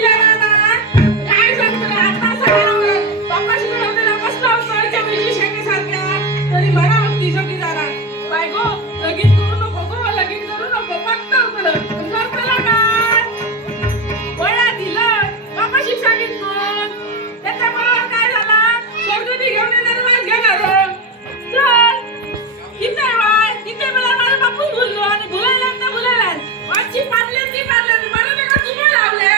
दिला ना काय सांगतो रे आता सगळं बापाशी घरातला बसला होता त्या वेळी शेतीसारख्या तरी म्हणा होती सगळी जाणार बायको लगीन करू नको गो लगीन करू नको फक्त उतरलं करतला काय वया दिलं बापाशी सांगितलं त्याच्याबरोबर काय झाला स्वर्गदी घेऊन येणार वाज घेणार चल किती वाय किती मला माझा बापूच बोललो आणि भुलायला वाची पाडले ती बरं नका तुम्ही लावले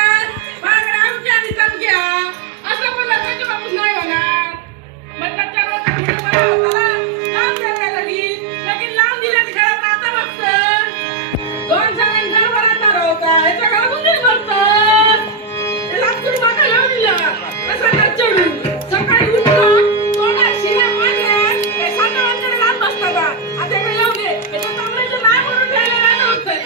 मागण्या आमच्या आणि चमक्या असं बोलला त्याच्या बापूस नाही होणार मग त्याच्या रोज बरा होता लावून द्यायला लगीन लावून दिल्या घरात आता बघत 2 जणांनी घर भरणार होता याच्या घरात उंदीर भरतात ते लाकूड मागं लावून दिलं कसं ना चढून सकाळी उठलं तोंडात शिऱ्या पाडल्या ते साठवणकडे लावून बसतात आता मी लावून दे त्याच्या तांबड्याचं नाव म्हणून ठेवलेलं नव्हतं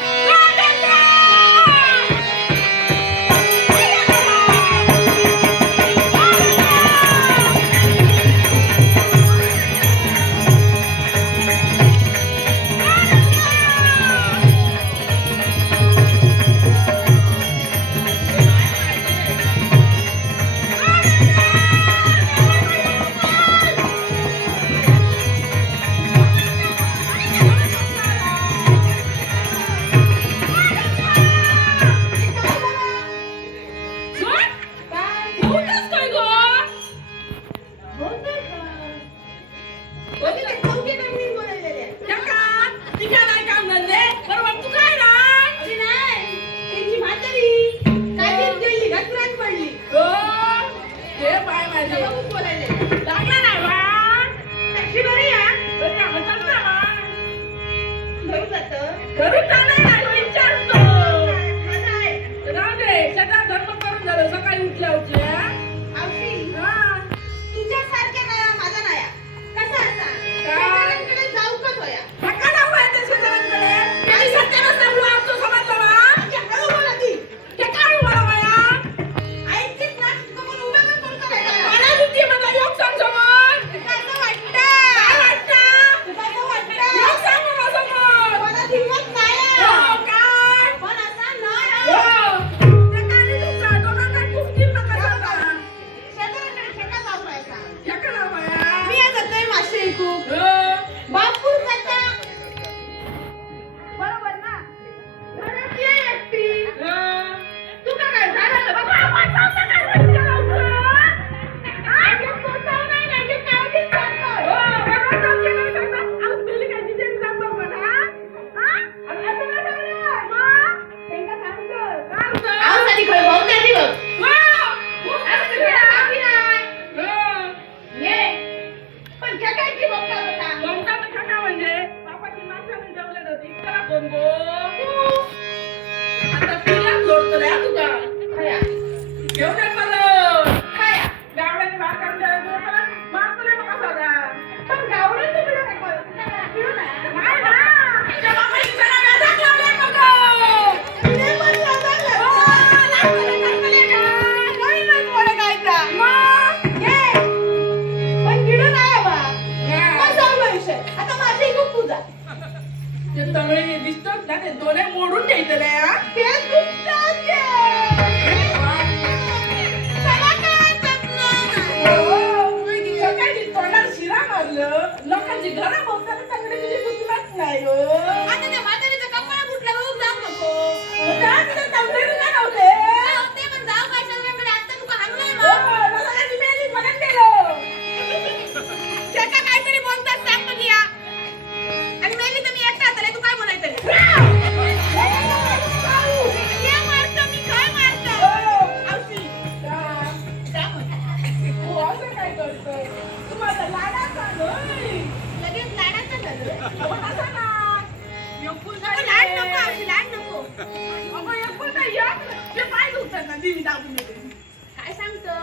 काय सांगतो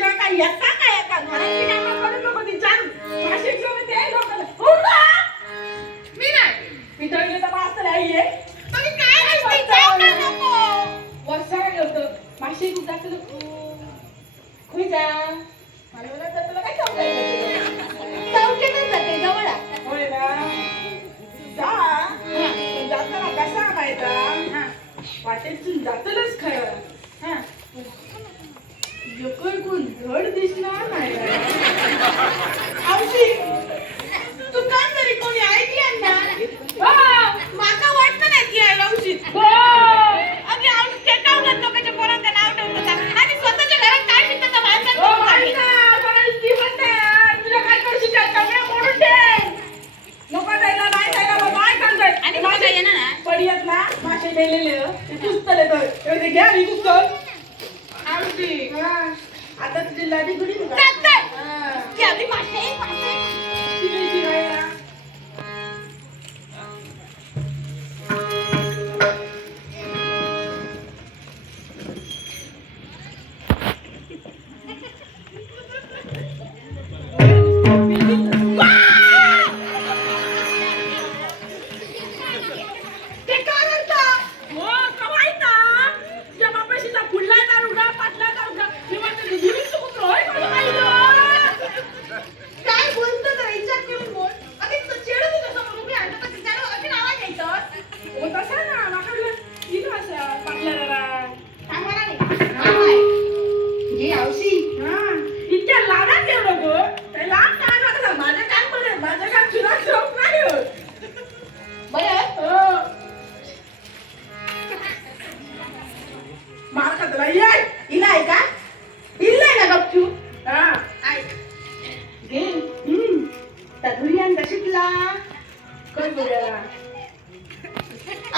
शिवाय काय येता काय येता घरातली कामं करू नको ती चाल मासिक समिती ते लोकांना उठा मी नाही मी तर येता मास्तर आहे तुम्ही काय नसते काय नको वर्षा गेलतो मासिक जातलं खुई जा मला बोलत तुला काय समजायचं चौकीतच जाते जवळ होय ना जा जाताना कसा माहिता वाटेतून जातलच खरं एकही कोण धड दिसणार नाही औषी तू का तरी कोणी ऐकलं ना माका वाटतं नाही की आहे औषध अगे औषध केटावलं लोकांच्या पोरांचं नाव ठेवलं होतं आणि स्वतःच्या घरात काय शिकतात माणसांना तुला काय करशील त्यामुळे मोडून ठेव नको द्यायला नाही द्यायला बाबा काय सांगाय आणि माझा येणार ना पडियात ना मासे ठेवलेले ते कुसतले तर एवढे घ्या मी कुसतल आता तुझी लाडी गुडी ती आपली मासे काय बोलतो तर विचार करून बोल अगे तू चेडू तुझ्या समोर उभी आहे तर त्याला अशी नावा घ्यायचं तसा ना माकडलं तीन वाजता पाटल्याला आम्हाला नाही हे औषी इतक्या लाडात एवढं गो त्या लाड काय लागला माझं काम बरं माझं काम तुला शोक नाही होत बरं मार का तुला ये हिला आहे का हिला आहे ना गपचू हा घे त्या धुरियान कशीतला कर बघायला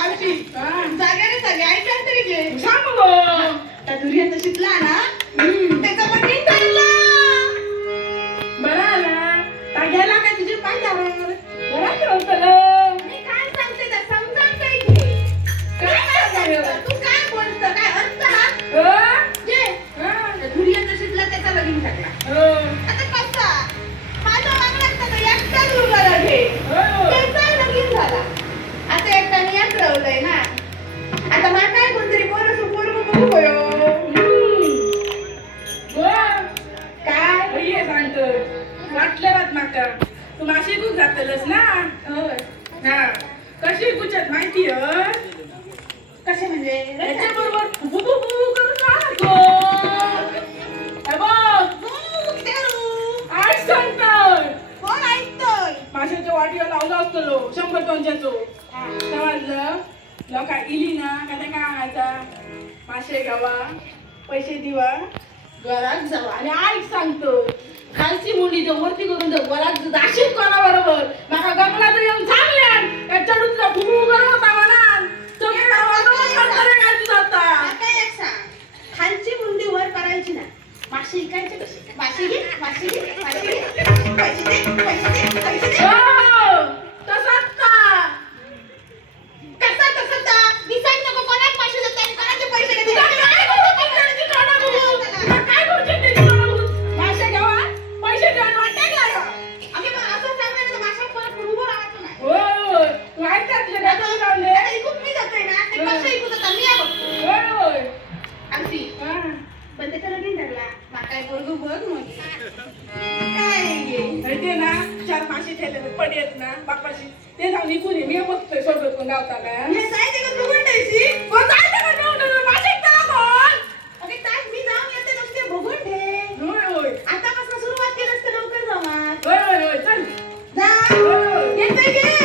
औषी जागे रे जागे ऐकाल तरी घे सांग गो त्या धुरियान कशीतला ना त्याचा पण नीट चालला बरं आला ता गेला काय तुझे पाय जावर बरं ठेवतलं मी काय सांगते त्या समजावून काय घे काय सांगतो तू काय बोलतो काय अर्थ हा घे त्या धुरियान कशीतला त्याचा लगीन टाकला आता कसा माझा मागला तर एकटाच उरला घे त्याचा लगीन झाला आता एकट्याने एक रवलंय ना आता मला काय कोणतरी पोरं बघू होयो काय ये सांगतो वाटलं माका तू माशी खूप जातलस ना होय हा कशी गुचत माहिती कसे म्हणजे त्याच्याबरोबर बुबू करून राहतो आज सांगतात कोण ऐकतोय माशाच्या वाटीवर लावला असतो 100 टनच्याचो समजलं लोका इली ना काय आणायचा मासे गावा पैसे दिवा घरात जावा आणि ऐक सांगतो खालची मुंडी तर वरती करून जाऊ घरात जाशील कोणा बरोबर माका गमला तर येऊन सांगल्यान चढून तुला फुगू करून होता म्हणा तो काय तू जाता आता एक सांग खालची मुंडी वर करायची ना मासे इकायचे कसे मासे घे पैसे दे पैसे दे तसाच का कसा मी सांग नको कोणाच मासे देतात आणि कोणाचे पैसे घेतात काय करू मासे घ्यावा पैसे द्यायला वाटेल ना आम्ही पण असं सांगायचं माशा परत उभं राहायचं नाही होय काय त्यातले डबल लावले आता इकून मी जातोय ना ते कसं इकून जातात मी बघतो होय अगदी पण त्याचं लगीन ठरला काय बोलू बघ मग काय ते ना 4 मासे ठेवले पडत ना बापाशी ते जाऊन निघून ये मी बघतोय सोबत कोण गावताला हे सायते का बघून द्यायची कोण जायचं का जाऊन मासे कोण अगे तास मी जाऊन येते नुसते बघून ठे होय होय आतापासून सुरुवात केलंस तर लवकर जावा होय होय होय चल जा होय होय येते गे